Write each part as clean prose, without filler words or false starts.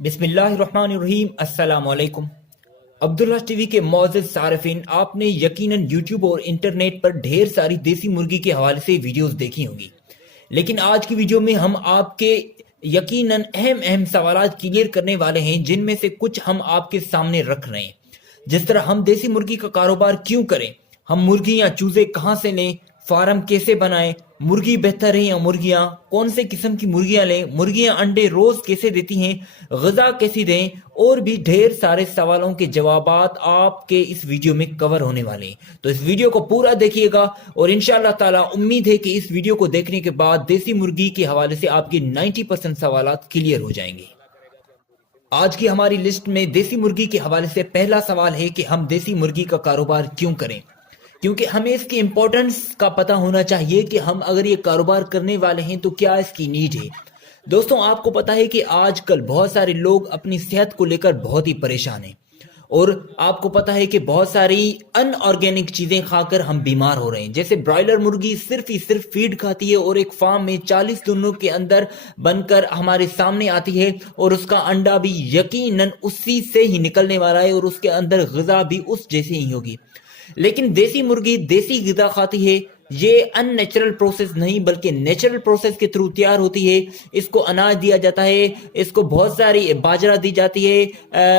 बिस्मिल्लाहिर्रहमानिर्रहीम। अस्सलाम वालेकुम। अब्दुल्ला टीवी के मोअज़्ज़िज़ सारिफिन, आपने यकीनन यूट्यूब और इंटरनेट पर ढेर सारी देसी मुर्गी के हवाले से वीडियोस देखी होंगी, लेकिन आज की वीडियो में हम आपके यकीनन अहम अहम सवालात क्लियर करने वाले हैं, जिनमें से कुछ हम आपके सामने रख रहे हैं। जिस तरह हम देसी मुर्गी का कारोबार क्यों करें, हम मुर्गी या चूजे कहाँ से लें, फार्म कैसे बनाएं, मुर्गी बेहतर है या मुर्गियां, कौन से किस्म की मुर्गियां लें, मुर्गियां अंडे रोज कैसे देती हैं, ग़िज़ा कैसी दें, और भी ढेर सारे सवालों के जवाबात आपके इस वीडियो में कवर होने वाले हैं। तो इस वीडियो को पूरा देखिएगा और इंशाअल्लाह ताला उम्मीद है कि इस वीडियो को देखने के बाद देसी मुर्गी के हवाले से आपके 90% सवालात क्लियर हो जाएंगे। आज की हमारी लिस्ट में देसी मुर्गी के हवाले से पहला सवाल है कि हम देसी मुर्गी का कारोबार क्यों करें, क्योंकि हमें इसकी इंपॉर्टेंस का पता होना चाहिए कि हम अगर ये कारोबार करने वाले हैं तो क्या इसकी नीड है। दोस्तों, आपको पता है कि आजकल बहुत सारे लोग अपनी सेहत को लेकर बहुत ही परेशान हैं, और आपको पता है कि बहुत सारी अनऑर्गेनिक चीजें खाकर हम बीमार हो रहे हैं। जैसे ब्रॉयलर मुर्गी सिर्फ ही सिर्फ फीड खाती है और एक फार्म में 40 दिनों के अंदर बनकर हमारे सामने आती है, और उसका अंडा भी यकीनन उसी से ही निकलने वाला है और उसके अंदर ग़िज़ा भी उस जैसी ही होगी। लेकिन देसी मुर्गी देसी ग़िज़ा खाती है। ये अननेचुरल प्रोसेस नहीं बल्कि नेचुरल प्रोसेस के थ्रू तैयार होती है। इसको अनाज दिया जाता है, इसको बहुत सारी बाजरा दी जाती है,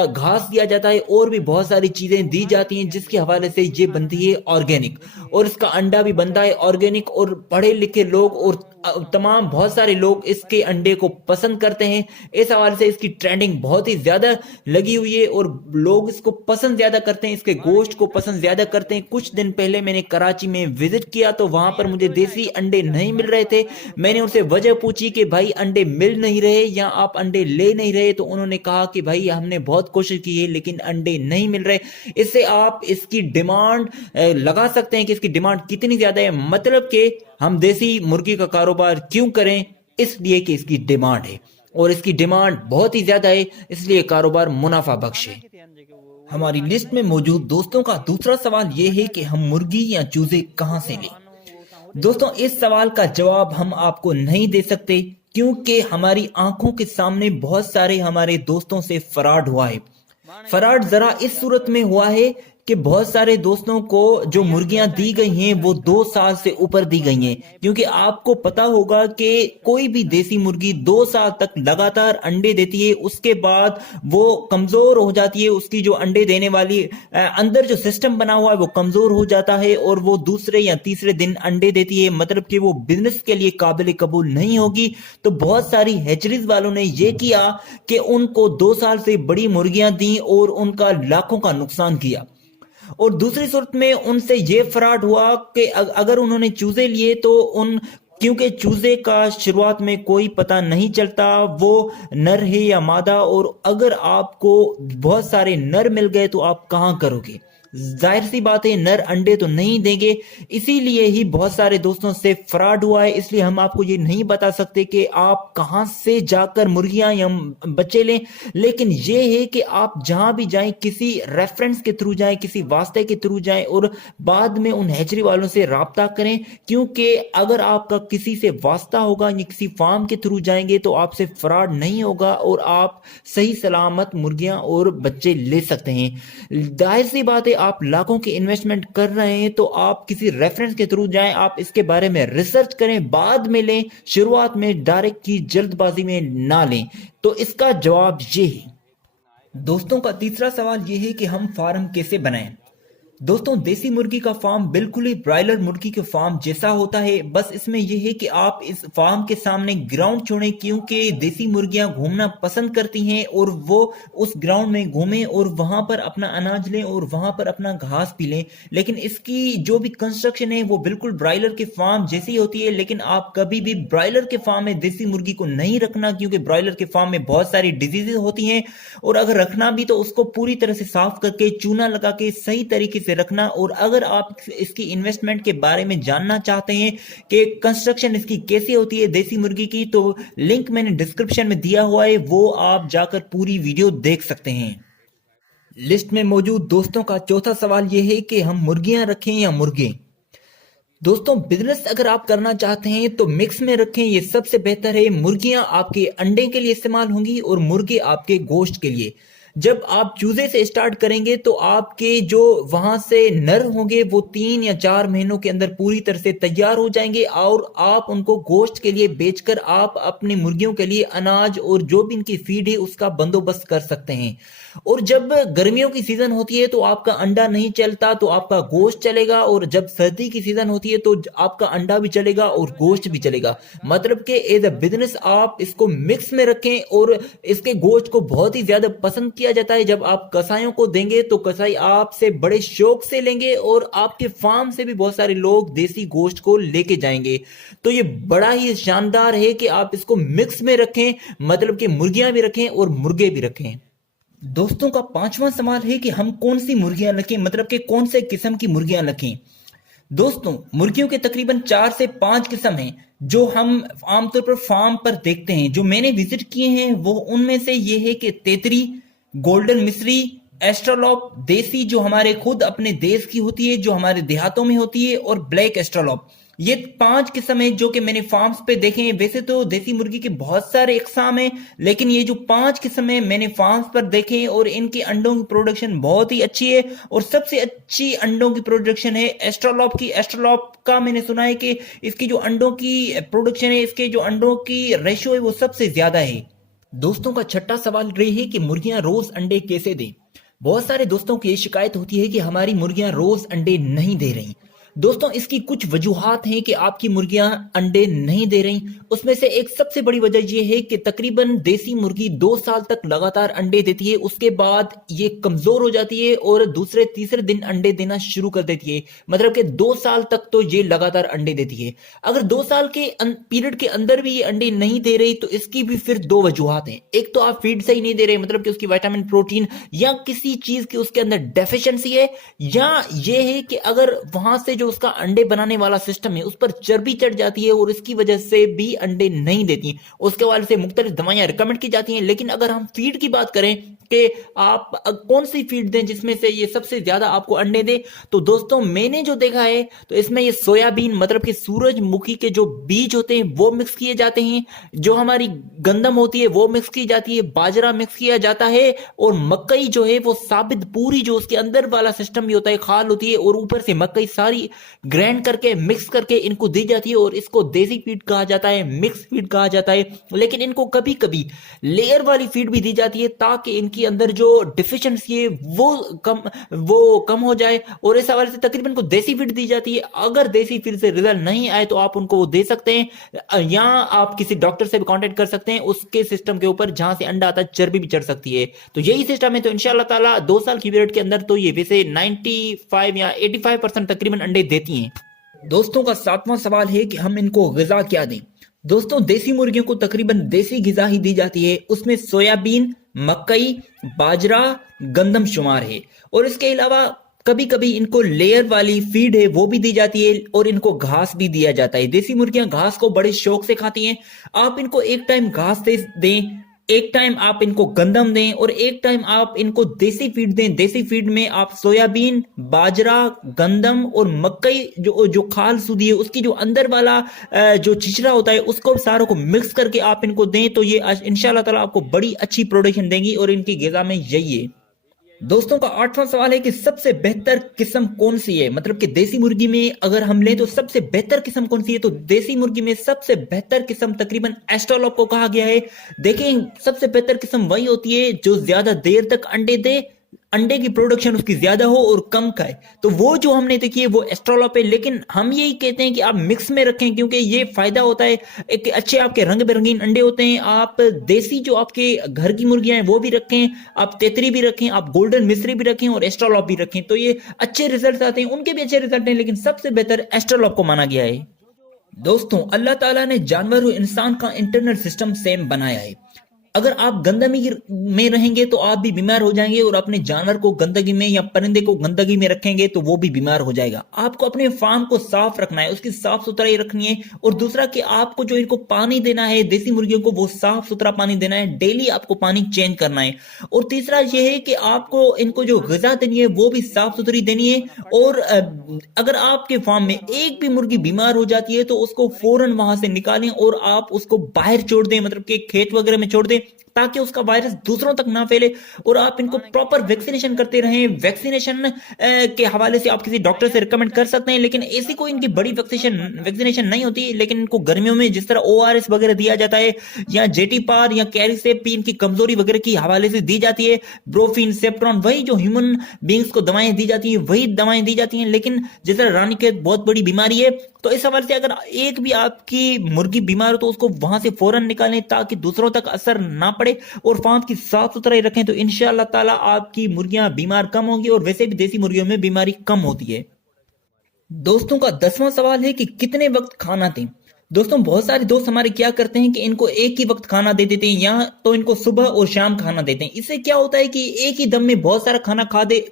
घास दिया जाता है, और भी बहुत सारी चीजें दी जाती हैं जिसके हवाले से ये बनती है ऑर्गेनिक, और इसका अंडा भी बनता है ऑर्गेनिक। और पढ़े लिखे लोग और तमाम बहुत सारे लोग इसके अंडे को पसंद करते हैं। इस हवाले से इसकी ट्रेंडिंग बहुत ही ज्यादा लगी हुई है और लोग इसको पसंद ज्यादा करते हैं, इसके गोश्त को पसंद ज्यादा करते हैं। कुछ दिन पहले मैंने कराची में विजिट किया तो वहां पर मुझे देसी अंडे नहीं मिल रहे थे। मैंने उनसे वजह पूछी कि भाई अंडे मिल नहीं रहे या आप अंडे ले नहीं रहे, तो उन्होंने कहा कि भाई हमने बहुत कोशिश की है लेकिन अंडे नहीं मिल रहे। इससे आप इसकी डिमांड लगा सकते हैं कि इसकी डिमांड कितनी ज्यादा है। मतलब कि हम देसी मुर्गी का कारोबार क्यों करें, इसलिए कि इसकी डिमांड है, और इसकी डिमांड बहुत ही ज्यादा है, इसलिए कारोबार मुनाफा बख्श है। हमारी लिस्ट में मौजूद दोस्तों का दूसरा सवाल यह है कि हम मुर्गी या चूजे कहां से लें। दोस्तों, इस सवाल का जवाब हम आपको नहीं दे सकते, क्योंकि हमारी आंखों के सामने बहुत सारे हमारे दोस्तों से फ्रॉड हुआ है। फ्रॉड जरा इस सूरत में हुआ है कि बहुत सारे दोस्तों को जो मुर्गियां दी गई हैं वो 2 साल से ऊपर दी गई हैं, क्योंकि आपको पता होगा कि कोई भी देसी मुर्गी 2 साल तक लगातार अंडे देती है, उसके बाद वो कमजोर हो जाती है। उसकी जो अंडे देने वाली अंदर जो सिस्टम बना हुआ है वो कमजोर हो जाता है और वो दूसरे या तीसरे दिन अंडे देती है, मतलब कि वो बिजनेस के लिए काबिल कबूल नहीं होगी। तो बहुत सारी हैचरीज वालों ने ये किया कि उनको 2 साल से बड़ी मुर्गियां दी और उनका लाखों का नुकसान किया। और दूसरी सूरत में उनसे ये फ्रॉड हुआ कि अगर उन्होंने चूजे लिए तो क्योंकि चूजे का शुरुआत में कोई पता नहीं चलता वो नर है या मादा, और अगर आपको बहुत सारे नर मिल गए तो आप कहां करोगे। जाहिर सी बात है नर अंडे तो नहीं देंगे, इसीलिए ही बहुत सारे दोस्तों से फ्रॉड हुआ है। इसलिए हम आपको ये नहीं बता सकते कि आप कहां से जाकर मुर्गियां या बच्चे लें, लेकिन ये है कि आप जहां भी जाएं किसी रेफरेंस के थ्रू जाएं, किसी वास्ते के थ्रू जाएं, और बाद में उन हैचरी वालों से राब्ता करें, क्योंकि अगर आपका किसी से वास्ता होगा या किसी फार्म के थ्रू जाएंगे तो आपसे फ्रॉड नहीं होगा और आप सही सलामत मुर्गियां और बच्चे ले सकते हैं। जाहिर सी बात है आप लाखों की इन्वेस्टमेंट कर रहे हैं तो आप किसी रेफरेंस के थ्रू जाएं, आप इसके बारे में रिसर्च करें, बाद में लें, शुरुआत में डायरेक्ट की जल्दबाजी में ना लें। तो इसका जवाब ये है। दोस्तों का तीसरा सवाल यह है कि हम फार्म कैसे बनाएं। दोस्तों, देसी मुर्गी का फार्म बिल्कुल ही ब्रॉयलर मुर्गी के फार्म जैसा होता है, बस इसमें यह है कि आप इस फार्म के सामने ग्राउंड छोड़ें, क्योंकि देसी मुर्गियां घूमना पसंद करती हैं और वो उस ग्राउंड में घूमें और वहां पर अपना अनाज लें और वहां पर अपना घास पी लें। लेकिन इसकी जो भी कंस्ट्रक्शन है वो बिल्कुल ब्रॉयलर के फार्म जैसी होती है, लेकिन आप कभी भी ब्रॉयलर के फार्म में देसी मुर्गी को नहीं रखना, क्योंकि ब्रॉयलर के फार्म में बहुत सारी डिजीजेज होती हैं, और अगर रखना भी तो उसको पूरी तरह से साफ करके चूना लगा के सही तरीके से रखना। और अगर आप इसकी इन्वेस्टमेंट के बारे में जानना चाहते हैं कि कंस्ट्रक्शन इसकी कैसी होती है देसी मुर्गी की, तो लिंक मैंने डिस्क्रिप्शन में दिया हुआ है, वो आप जाकर पूरी वीडियो देख सकते हैं। लिस्ट में मौजूद दोस्तों का चौथा सवाल यह है कि हम मुर्गियां रखें या मुर्गे। دوستوں بزنس اگر آپ کرنا چاہتے ہیں تو مکس میں رکھیں، یہ سب سے بہتر ہے۔ مرغیاں آپ کے انڈے کے لیے استعمال ہوں گی اور مرغے آپ کے گوشت کے لیے۔ جب آپ چوزے سے اسٹارٹ کریں گے تو آپ کے جو وہاں سے نر ہوں گے وہ 3 یا 4 مہینوں کے اندر پوری طرح سے تیار ہو جائیں گے، اور آپ ان کو گوشت کے لیے بیچ کر آپ اپنی مرغیوں کے لیے اناج اور جو بھی ان کی فیڈ ہے اس کا بندوبست کر سکتے ہیں۔ اور جب گرمیوں کی سیزن ہوتی ہے تو آپ کا انڈا نہیں چلتا تو آپ کا گوشت چلے گا، اور جب سردی کی سیزن ہوتی ہے تو آپ کا انڈا بھی چلے گا اور گوشت بھی چلے گا۔ مطلب کہ ایز اے بزنس آپ اس کو مکس میں رکھیں، اور اس کے گوشت کو بہت ہی زیادہ پسند کیا جاتا ہے۔ جب آپ کسائیوں کو دیں گے تو کسائی آپ سے بڑے شوق سے لیں گے، اور آپ کے فارم سے بھی بہت سارے لوگ دیسی گوشت کو لے کے جائیں گے۔ تو یہ بڑا ہی شاندار ہے کہ آپ اس کو مکس میں رکھیں، مطلب کہ مرغیاں بھی رکھیں اور مرغے بھی رکھیں۔ دوستوں کا 5واں سوال ہے کہ ہم کون سی مرغیاں رکھیں، مطلب کہ کون سے قسم کی مرغیاں رکھیں۔ دوستوں مرغیوں کے تقریباً 4 سے 5 قسم ہیں جو ہم عام طور پر فارم پر دیکھتے ہیں۔ جو میں نے وزٹ کیے ہیں وہ ان میں سے یہ ہے کہ تیتری، گولڈن مصری، ایسٹرالوپ دیسی جو ہمارے خود اپنے دیش کی ہوتی ہے، جو ہمارے دیہاتوں میں ہوتی ہے، اور بلیک ایسٹرالوپ۔ یہ 5 قسم ہیں جو کہ میں نے فارمز پہ دیکھے ہیں۔ ویسے تو دیسی مرغی کے بہت سارے اقسام ہیں، لیکن یہ جو 5 قسم ہیں میں نے فارمز پر دیکھے ہیں، اور ان کی انڈوں کی پروڈکشن بہت ہی اچھی ہے، اور سب سے اچھی انڈوں کی پروڈکشن ہے ایسٹرالوپ کی۔ ایسٹرالوپ کا میں نے سنا ہے کہ اس کی جو انڈوں کی پروڈکشن ہے، اس کے جو انڈوں کی ریشو ہے وہ سب سے زیادہ ہے۔ دوستوں کا 6واں سوال رہی ہے کہ مرغیاں روز انڈے کیسے دیں۔ بہت سارے دوستوں کی یہ شکایت ہوتی ہے کہ ہماری مرغیاں روز انڈے نہیں دے رہی۔ دوستوں اس کی کچھ وجوہات ہیں کہ آپ کی مرغیاں انڈے نہیں دے رہی۔ اس میں سے ایک سب سے بڑی وجہ یہ ہے کہ تقریباً دیسی مرغی 2 سال تک لگاتار انڈے دیتی ہے، اس کے بعد یہ کمزور ہو جاتی ہے اور دوسرے تیسرے دن انڈے دینا شروع کر دیتی ہے۔ مطلب کہ 2 سال تک تو یہ لگاتار انڈے دیتی ہے۔ اگر 2 سال کے پیریڈ کے اندر بھی یہ انڈے نہیں دے رہی تو اس کی بھی پھر 2 وجوہات ہیں۔ ایک تو آپ فیڈ صحیح نہیں دے رہے، مطلب کہ اس کی وائٹامن پروٹین یا کسی چیز کی اس کے اندر ڈیفیشنسی ہے، یا یہ ہے کہ اگر وہاں سے جو اس کا انڈے بنانے والا سسٹم ہے اس پر چربی چڑھ جاتی ہے اور اس کی وجہ سے بھی انڈے نہیں دیتی۔ اس کے حوالے سے مختلف دوائیاں ریکمنڈ کی جاتی ہیں۔ لیکن اگر ہم فیڈ کی بات کریں کہ آپ کون سی فیڈ دیں جس میں سے یہ سب سے زیادہ آپ کو انڈے دے، تو دوستوں میں نے جو دیکھا ہے تو اس میں یہ سویابین مطلب کہ سورج مکھی کے جو بیج ہوتے ہیں وہ مکس کیے جاتے ہیں، جو ہماری گندم ہوتی ہے وہ مکس کی جاتی ہے، باجرہ مکس کیا جاتا ہے، اور مکئی جو ہے وہ ثابت پوری جو اس کے اندر والا سسٹم بھی ہوتا ہے، کھال ہوتی ہے، اور اوپر سے مکئی ساری گرینڈ کر کے مکس کر کے ان کو دی جاتی ہے، اور اس کو دیسی فیڈ کہا جاتا ہے، مکس فیڈ کہا جاتا ہے۔ لیکن ان کو کبھی کبھی لیئر والی فیڈ بھی دی جاتی ہے تاکہ ان کے اندر جو ڈیفیشنسی ہے وہ کم ہو جائے، اور اس حوالے سے تقریباً کو دیسی فیڈ دی جاتی ہے۔ اگر دیسی فیڈ سے رزلٹ نہیں آئے تو آپ ان کو وہ دے سکتے ہیں، یا آپ کسی ڈاکٹر سے بھی کانٹیکٹ کر سکتے ہیں اس کے سسٹم کے اوپر جہاں سے انڈا آتا ہے، چربی بھی چڑھ سکتی ہے۔ تو یہی سسٹم ہے۔ تو انشاءاللہ تعالی 2 سال کی پیریڈ کے اندر تو یہ ویسے 95 یا 85% تقریباً انڈے دیتی ہیں۔ دوستوں کا 7واں سوال ہے کہ ہم ان کو غذا کیا دیں۔ دوستوں دیسی مرغیوں کو تقریباً دیسی غذا ہی دی جاتی ہے، اس میں سویابین، مکئی، باجرہ، گندم شمار ہے، اور اس کے علاوہ کبھی کبھی ان کو لیئر والی فیڈ ہے وہ بھی دی جاتی ہے، اور ان کو گھاس بھی دیا جاتا ہے۔ دیسی مرغیاں گھاس کو بڑے شوق سے کھاتی ہیں۔ آپ ان کو ایک ٹائم گھاس دیں، ایک ٹائم آپ ان کو گندم دیں، اور ایک ٹائم آپ ان کو دیسی فیڈ دیں۔ دیسی فیڈ میں آپ سویابین، باجرہ، گندم اور مکئی جو کھال سودی ہے اس کی جو اندر والا جو چچڑا ہوتا ہے اس کو ساروں کو مکس کر کے آپ ان کو دیں، تو یہ انشاءاللہ تعالی آپ کو بڑی اچھی پروڈکشن دیں گی، اور ان کی غذا میں یہی ہے۔ دوستوں کا 8واں سوال ہے کہ سب سے بہتر قسم کون سی ہے، مطلب کہ دیسی مرغی میں اگر ہم لیں تو سب سے بہتر قسم کون سی ہے، تو دیسی مرغی میں سب سے بہتر قسم تقریباً ایسٹرالوپ کو کہا گیا ہے۔ دیکھیں سب سے بہتر قسم وہی ہوتی ہے جو زیادہ دیر تک انڈے دے، انڈے کی پروڈکشن اس کی زیادہ ہو اور کم کھائے، تو وہ جو ہم نے دیکھی ہے وہ ایسٹرالوپ ہے۔ لیکن ہم یہی کہتے ہیں کہ آپ مکس میں رکھیں، کیونکہ یہ فائدہ ہوتا ہے، ایک اچھے آپ کے رنگ برنگین انڈے ہوتے ہیں۔ آپ دیسی جو آپ کے گھر کی مرغیاں ہیں وہ بھی رکھیں، آپ تیتری بھی رکھیں، آپ گولڈن مصری بھی رکھیں، اور ایسٹرالوپ بھی رکھیں، تو یہ اچھے ریزلٹ آتے ہیں۔ ان کے بھی اچھے ریزلٹ ہیں، لیکن سب سے بہتر ایسٹرالوپ کو مانا گیا ہے۔ دوستوں اللہ تعالیٰ نے جانور اور انسان کا انٹرنل سسٹم سیم بنایا ہے۔ अगर आप गंदगी में रहेंगे तो आप भी बीमार हो जाएंगे, और अपने जानवर को गंदगी में या परिंदे को गंदगी में रखेंगे तो वो भी बीमार हो जाएगा। आपको अपने फार्म को साफ रखना है, उसकी साफ सुथराई रखनी है। और दूसरा कि आपको जो इनको पानी देना है देसी मुर्गियों को, वो साफ सुथरा पानी देना है, डेली आपको पानी चेंज करना है। और तीसरा ये है कि आपको इनको जो ग़िज़ा देनी है वो भी साफ सुथरी देनी है। और अगर आपके फार्म में एक भी मुर्गी बीमार हो जाती है तो उसको फौरन वहां से निकालें और आप उसको बाहर छोड़ दें, मतलब कि खेत वगैरह में छोड़ दें, ताकि उसका वायरस दूसरों तक ना फैले। और आप इनको प्रॉपर वैक्सीनेशन करते रहें। वैक्सीनेशन के हवाले से आप किसी डॉक्टर से रिकमेंड कर सकते हैं, लेकिन ऐसी कोई इनकी बड़ी वैक्सीनेशन नहीं होती। लेकिन इनको गर्मियों में जिस तरह ORS वगैरह दिया जाता है, या जेटीपार या कैरिसेप भी इनकी कमजोरी वगैरह की हवाले से दी जाती है, ब्रोफिन, सेप्ट्रॉन, वही जो ह्यूमन बींग्स को दवाएं दी जाती है वही दवाएं दी जाती हैं। लेकिन जिस तरह रानीखेत बहुत बड़ी बीमारी है, तो इस हवाले से अगर एक भी आपकी मुर्गी बीमार हो तो उसको वहां से फौरन निकालें ताकि दूसरों तक असर ना पड़े, और फार्म की साफ सुथराई रखें। तो इंशाअल्लाह ताला आपकी मुर्गियां बीमार कम होंगी, और वैसे भी देसी मुर्गियों में बीमारी कम होती है। दोस्तों का 10वां सवाल है कि कितने वक्त खाना दें। दोस्तों बहुत सारे दोस्त हमारे क्या करते हैं कि इनको एक ही वक्त खाना दे देते हैं, या तो इनको सुबह और शाम खाना देते हैं। इससे क्या होता है कि एक ही दम में बहुत सारा खाना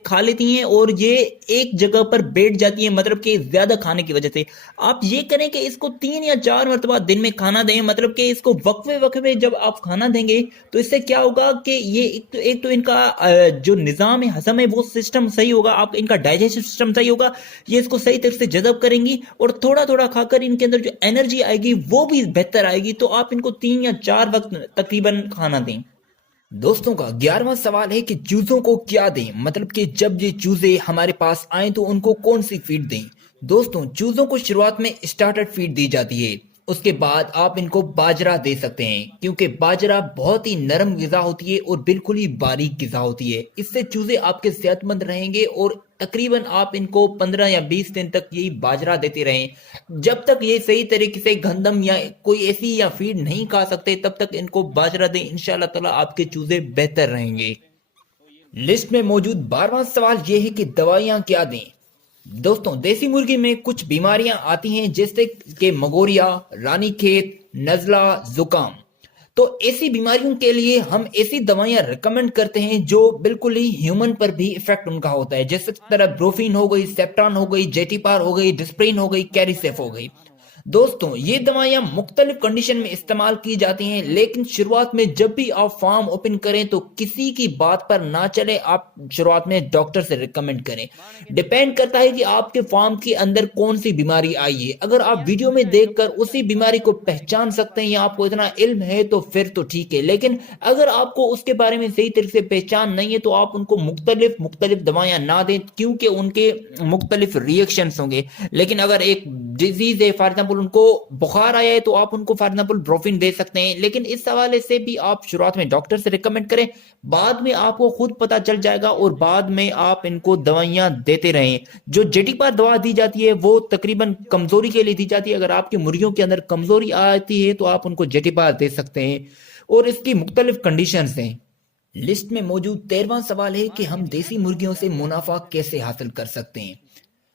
खा लेती हैं, और ये एक जगह पर बैठ जाती हैं, मतलब कि ज्यादा खाने की वजह से। आप ये करें कि इसको 3 या 4 मरतबा दिन में खाना दें, मतलब कि इसको वक्फे वक्फे जब आप खाना देंगे तो इससे क्या होगा कि ये एक तो इनका जो निज़ाम है हजम है वो सिस्टम सही होगा, आप इनका डाइजेस्टिव सिस्टम सही होगा, ये इसको सही तरह से जज़ब करेंगी, और थोड़ा थोड़ा खाकर इनके अंदर जो एनर्जी आएगी वो भी बेहतर आएगी। तो आप इनको 3 या 4 वक्त तकरीबन खाना दें। दोस्तों का 11वां सवाल है कि चूजों को क्या दें, मतलब कि जब ये चूजे हमारे पास आए तो उनको कौन सी फीड दें। दोस्तों चूजों को शुरुआत में स्टार्टर फीड दी जाती है, उसके बाद आप इनको बाजरा दे सकते हैं, क्योंकि बाजरा बहुत ही नरम ग़िज़ा होती है और बिल्कुल ही बारीक ग़िज़ा होती है। इससे चूजे आपके सेहतमंद रहेंगे, और तकरीबन आप इनको 15 या 20 दिन तक यही बाजरा देते रहें। जब तक ये सही तरीके से गंदम या कोई ऐसी या फीड नहीं खा सकते तब तक इनको बाजरा दें, इंशाल्लाह ताला आपके चूजे बेहतर रहेंगे। लिस्ट में मौजूद 12वां सवाल यह है कि दवाइयां क्या दें। दोस्तों देसी मुर्गी में कुछ बीमारियां आती हैं, जैसे कि मगोरिया, रानीखेत, नजला, जुकाम। तो ऐसी बीमारियों के लिए हम ऐसी दवाइयां रिकमेंड करते हैं जो बिल्कुल ही ह्यूमन पर भी इफेक्ट उनका होता है, जैसे तरह ब्रोफिन हो गई, सेप्ट्रॉन हो गई, जेटीपार हो गई, डिस्प्रिन हो गई, कैरिसेफ हो गई। दोस्तों ये दवाइयां मुख्तलिफ कंडीशन में इस्तेमाल की जाती हैं, लेकिन शुरुआत में जब भी आप फार्म ओपन करें तो किसी की बात पर ना चले, आप शुरुआत में डॉक्टर से रिकमेंड करें। डिपेंड करता है कि आपके फार्म के अंदर कौन सी बीमारी आई है। अगर आप वीडियो में देखकर उसी बीमारी को पहचान सकते हैं या आपको इतना इल्म है तो फिर तो ठीक है, लेकिन अगर आपको उसके बारे में सही तरीके से पहचान नहीं है तो आप उनको मुख्तलिफ दवाइयां ना दें, क्योंकि उनके मुख्तलिफ रिएक्शंस होंगे। लेकिन अगर एक डिजीज है, फॉर एग्जाम्पल उनको बुखार आया है, तो आप उनको फॉर एग्जाम्पल ब्रोफिन दे सकते हैं। लेकिन इस हवाले से भी आप शुरुआत में डॉक्टर से रिकमेंड करें, बाद में आपको खुद पता चल जाएगा और बाद में आप इनको दवाइयां देते रहें। जो जेटीपार दवा दी जाती है वो तकरीबन कमजोरी के लिए दी जाती है। अगर आपकी मुर्गियों के अंदर कमजोरी आती है तो आप उनको जेटीपार दे सकते हैं, और इसकी मुख्तलिफ कंडीशंस हैं। लिस्ट में मौजूद 13वां सवाल है कि हम देसी मुर्गियों से मुनाफा कैसे हासिल कर सकते हैं।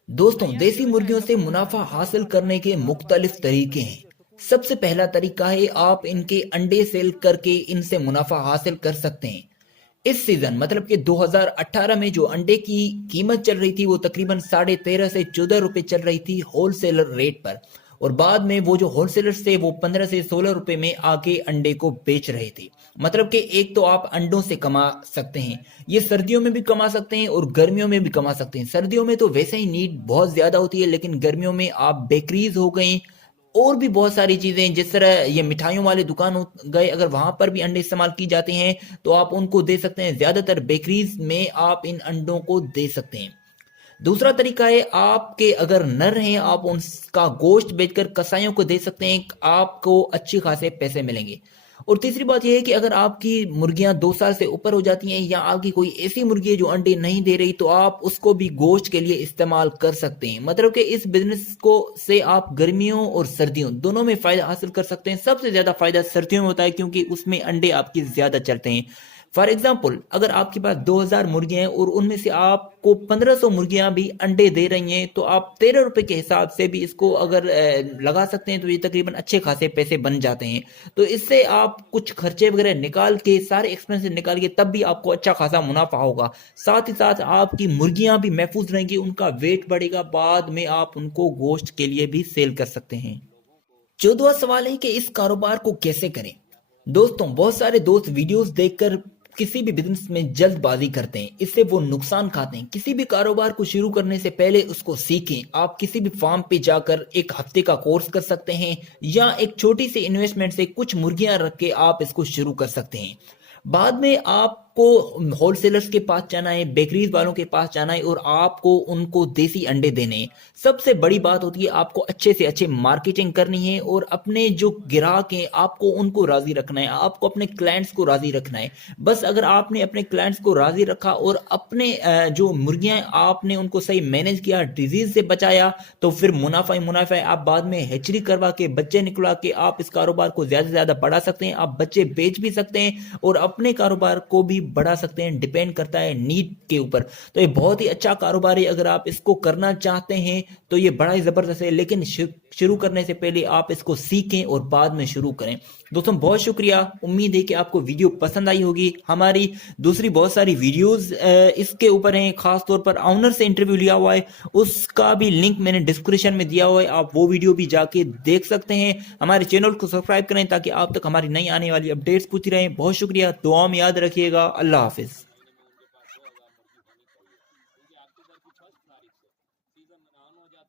दोस्तों देसी मुर्गियों से मुनाफा हासिल करने के मुख्तलिफ तरीके हैं। सबसे पहला तरीका है आप इनके अंडे सेल करके इनसे मुनाफा हासिल कर सकते हैं। इस सीजन मतलब कि 2018 में जो अंडे की कीमत चल रही थी वो तकरीबन 13.5 से 14 रुपए चल रही थी होलसेलर रेट पर, और बाद में वो जो होलसेलर्स थे वो 15 से 16 रुपए में आके अंडे को बेच रहे थे। मतलब कि एक तो आप अंडों से कमा सकते हैं, ये सर्दियों में भी कमा सकते हैं और गर्मियों में भी कमा सकते हैं। सर्दियों में तो वैसे ही नीड बहुत ज्यादा होती है, लेकिन गर्मियों में आप बेकरीज हो गई और भी बहुत सारी चीजें, जिस तरह ये मिठाइयों वाले दुकान हो गए, अगर वहां पर भी अंडे इस्तेमाल की जाते हैं तो आप उनको दे सकते हैं। ज्यादातर बेकरीज में आप इन अंडों को दे सकते हैं। दूसरा तरीका है आपके अगर नर हैं आप उनका गोश्त बेचकर कसाईयों को दे सकते हैं, आपको अच्छी खासे पैसे मिलेंगे। और तीसरी बात यह है कि अगर आपकी मुर्गियां 2 साल से ऊपर हो जाती हैं या आपकी कोई ऐसी मुर्गी है जो अंडे नहीं दे रही, तो आप उसको भी गोश्त के लिए इस्तेमाल कर सकते हैं। मतलब कि इस बिजनेस को से आप गर्मियों और सर्दियों दोनों में फायदा हासिल कर सकते हैं। सबसे ज्यादा फायदा सर्दियों में होता है क्योंकि उसमें अंडे आपकी ज्यादा चलते हैं। फॉर एग्जाम्पल अगर आपके पास 2000 मुर्गियां हैं और उनमें से आपको 1500 मुर्गियां भी अंडे दे रही हैं, तो आप 13 रुपए के हिसाब से भी इसको अगर लगा सकते हैं तो ये तकरीबन अच्छे खासे पैसे बन जाते हैं। तो इससे आप कुछ खर्चे वगैरह निकाल के, सारे एक्सपेंसेस निकाल के, तब भी आपको अच्छा खासा मुनाफा होगा। साथ ही साथ आपकी मुर्गियां भी महफूज रहेंगी, उनका वेट बढ़ेगा, बाद में आप उनको गोश्त के लिए भी सेल कर सकते हैं। 14वां सवाल है कि इस कारोबार को कैसे करें। दोस्तों, बहुत सारे दोस्त वीडियोस देखकर किसी भी बिजनेस में जल्दबाजी करते हैं, इससे वो नुकसान खाते हैं। किसी भी कारोबार को शुरू करने से पहले उसको सीखें। आप किसी भी फार्म पे जाकर एक हफ्ते का कोर्स कर सकते हैं, या एक छोटी सी इन्वेस्टमेंट से कुछ मुर्गियां रख के आप इसको शुरू कर सकते हैं। बाद में आपको होलसेलर्स के पास जाना है, बेकरीज वालों के पास जाना है, और आपको उनको देसी अंडे देने हैं। सबसे बड़ी बात होती है आपको अच्छे से अच्छे मार्केटिंग करनी है, और अपने जो ग्राहक हैं आपको उनको राजी रखना है, आपको अपने क्लाइंट्स को राजी रखना है। बस अगर आपने अपने क्लाइंट्स को राजी रखा और अपने जो मुर्गियां हैं आपने उनको सही मैनेज किया, डिजीज से बचाया, तो फिर मुनाफा ही मुनाफा है। आप बाद में हैचरी करवा के, बच्चे निकलवा के आप इस कारोबार को ज्यादा से ज्यादा बढ़ा सकते हैं। आप बच्चे बेच भी सकते हैं और अपने कारोबार को भी बढ़ा सकते हैं। डिपेंड करता है नीड के ऊपर। तो ये बहुत ही अच्छा कारोबार है। अगर आप इसको करना चाहते हैं तो ये बड़ा ही जबरदस्त है, लेकिन शुरू करने से पहले आप इसको सीखें और बाद में शुरू करें। दोस्तों, बहुत शुक्रिया। उम्मीद है कि आपको वीडियो पसंद आई होगी। हमारी दूसरी बहुत सारी वीडियोस इसके ऊपर हैं, खास तौर पर ऑनर से इंटरव्यू लिया हुआ है, उसका भी लिंक मैंने डिस्क्रिप्शन में दिया हुआ है, आप वो वीडियो भी जाके देख सकते हैं। हमारे चैनल को सब्सक्राइब करें ताकि आप तक हमारी नई आने वाली अपडेट्स पूछती रहें। बहुत शुक्रिया, दुआ में याद रखिएगा। अल्लाह हाफिज।